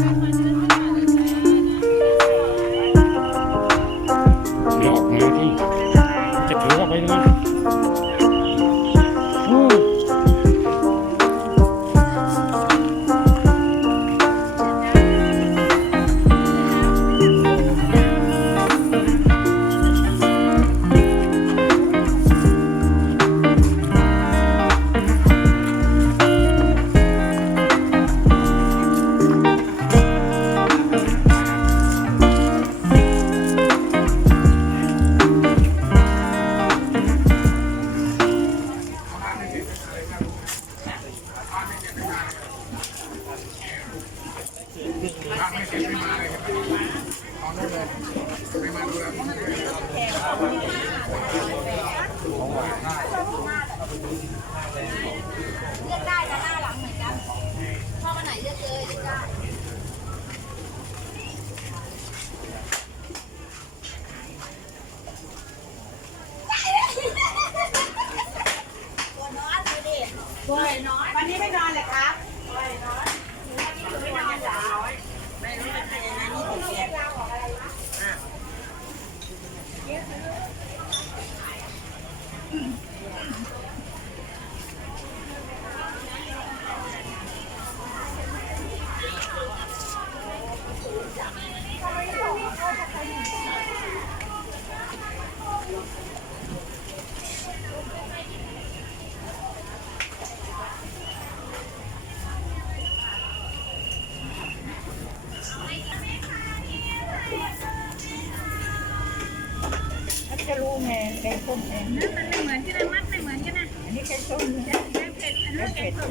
Thanks. จะรู้ไงแก่ส้มเองนะมันไม่เหมือนกันนะมัดไม่เหมือนกันนะอันนี้แก่ส้มนก่เผ็ดอันนู้นไก่ส้ม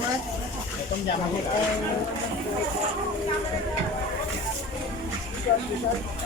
ไหมต้มยำ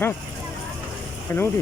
เอ้าไปนู้นดิ